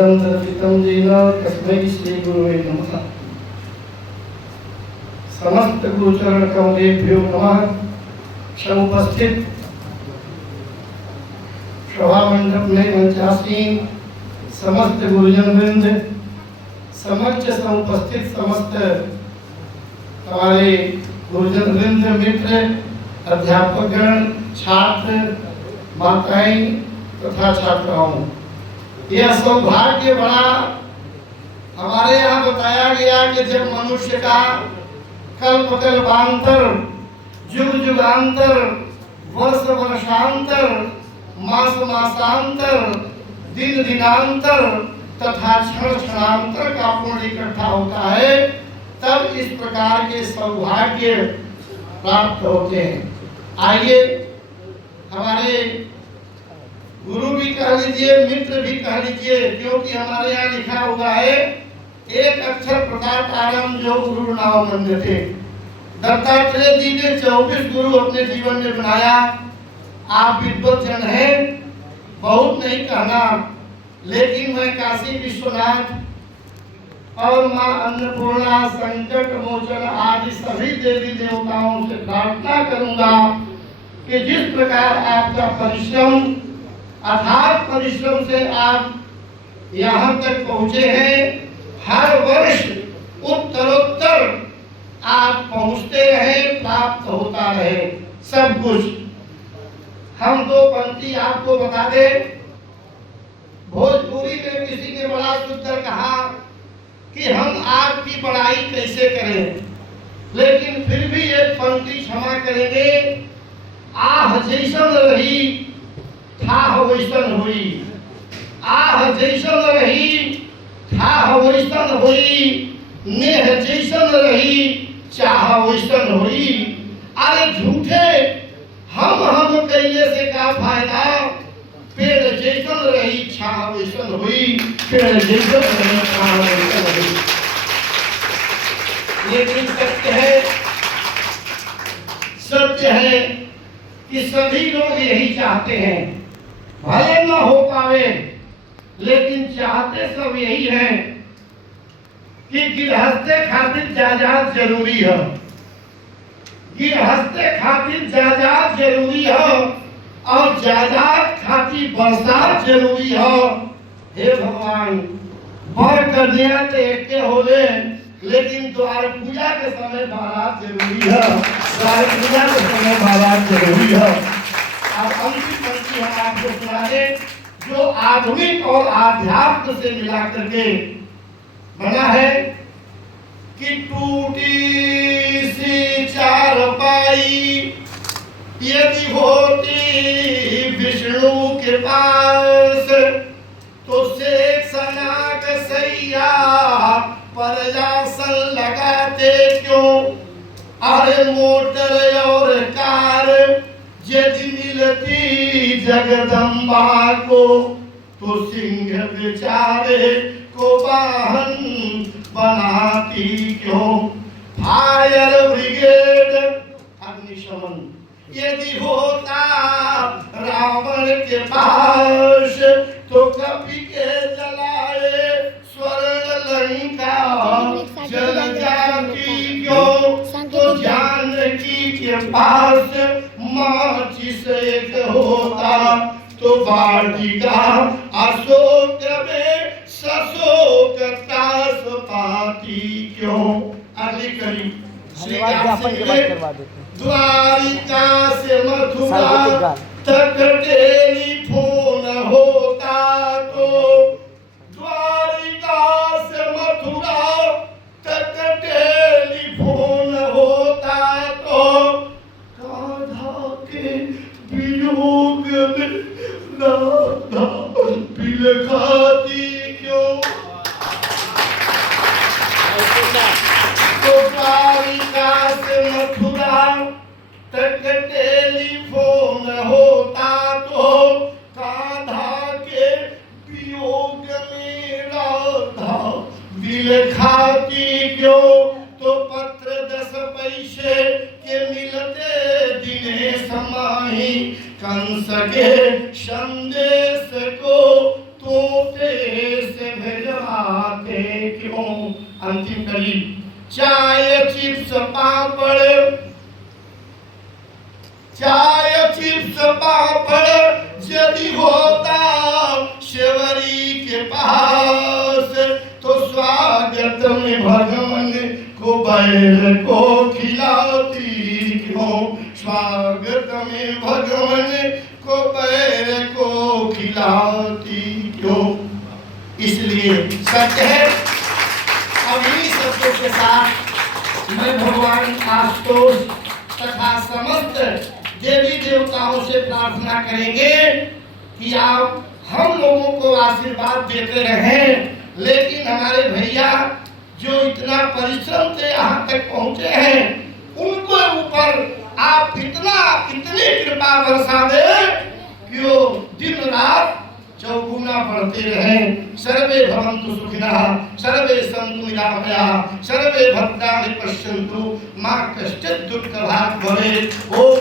सर्वपितं येन तस्मै श्री गुरुवे नमः। समस्त गुरुचरण कमलेभ्यो नमः। समुपस्थित सभा मंडप में मंचासीन समस्त गुरुजन वृंद, समक्ष समुपस्थित समस्त हमारे गुरुजन वृंद, मित्र, अध्यापकगण, छात्र, माताएं तथा छात्राओं, यह सौभाग्य बड़ा हमारे यहाँ बताया गया कि जब मनुष्य का कल्प कल्पांतर, युग युगांतर, वर्ष वर्षांतर, मास मासांतर, दिन दिनांतर तथा क्षण क्षणांतर का पूर्ण इकट्ठा होता है, तब इस प्रकार के सौभाग्य प्राप्त होते हैं। आइए, हमारे गुरु भी कह लीजिए, मित्र भी कह लीजिए, क्योंकि हमारे यहाँ लिखा हुआ है एक अक्षर प्रकाश जो गुरु नाम मंदिर थे। दत्तात्रेय जी ने 24 गुरु अपने जीवन में बनाया। आप विद्वत जन हैं, बहुत नहीं कहना, लेकिन मैं काशी विश्वनाथ और माँ अन्नपूर्णा, संकट मोचन आदि सभी देवी देवताओं से प्रार्थना करूंगा कि जिस प्रकार आपका परिश्रम, अथाक परिश्रम से आप यहाँ तक पहुँचे हैं, हर वर्ष उत्तरोत्तर आप पहुँचते रहे, प्राप्त होता रहे सब कुछ। हम दो पंक्ति आपको बता दें। भोजपुरी में किसी ने बड़ा सुंदर कहा कि हम आपकी बड़ाई कैसे करें, लेकिन फिर भी एक पंक्ति क्षमा करेंगे। आह जैसन रही था वैसन हुई, आह जैसन रही था वैसन हुई, नेह जैसन रही चाह वैसन हुई। अरे झूठे हम कैले से का फायदा, पेड़ जैसन रही छाह वैसन हुई, पेड़ जैसन रही छाह वैसन हुई। लेकिन सत्य है कि सभी लोग यही चाहते हैं, भले न हो पावे, लेकिन चाहते सब यही है कि गिरहस्ते खातिर जायदाद जरूरी है, गिरहस्ते खातिर जायदाद जरूरी है और जायदाद खातिर बरसात जरूरी है। हे भगवान, बर कन्या तो एक के होले, लेकिन द्वार पूजा के समय बारात जरूरी है, द्वार पूजा के समय बारात जरूरी है। अब अंतिम पंक्ति हम आपको सुना दें, जो आधुनिक और आध्यात्म से मिला करके बना है कि टूटी सी चारपाई यदि होती विष्णु के पास, तो शेख सनाक सैया पर आसन लगाते क्यों। अरे मोटर और कार यदि मिलती जगदम्बा को, तो सिंह बेचारे को वाहन बनाती क्यों। फायर ब्रिगेड, अग्निशमन यदि होता रावण के पास, तो कभी के जलाए स्वर्ण लंका जल जाती क्यों। तो जानकी के पास माचिस एक होता, तो वाटिका अशोक में सशोक तास पाती क्यों। अगली कड़ी द्वारिका से मथुरा तक टेलीफोन होता, तो द्वारिका से मथुरा तक टेलीफोन होता, तो राधा के वियोग में राधा बिलखाती क्यों। तो द्वारिका से मथुरा तक टेलीफोन होता, तो राधा के वियोग में राधा बिलखाती क्यों। तो पत्र 10 पैसे के मिलते दिनेश माही, कंस के संदेश को तोते से खाते क्यों। अंतिम कड़ी चाय चिप्स पापड़, चाय चिप्स पापड़ यदि होता शेवरी के पास, तो स्वागत में भगवान को बैल को खिलाती क्यों। स्वागत में भगवान को बैल को खिलाती क्यों। इसलिए सत्य है। अब इन्हीं शब्दों के साथ मैं भगवान आशुतोष तथा समस्त देवी देवताओं से प्रार्थना करेंगे कि आप हम लोगों को आशीर्वाद देते रहें। लेकिन हमारे भैया जो इतना परिश्रम से यहाँ तक पहुँचे हैं, उनको ऊपर आप इतनी कृपा बरसा दे कि वो दिन रात चौगुना पढ़ते रहें। सर्वे भवन्तु सुखिनः, सर्वे सन्तु निरामयाः, सर्वे भद्राणि पश्यन्तु, मा कश्चित् दुःखभाग् भवेत्। ओम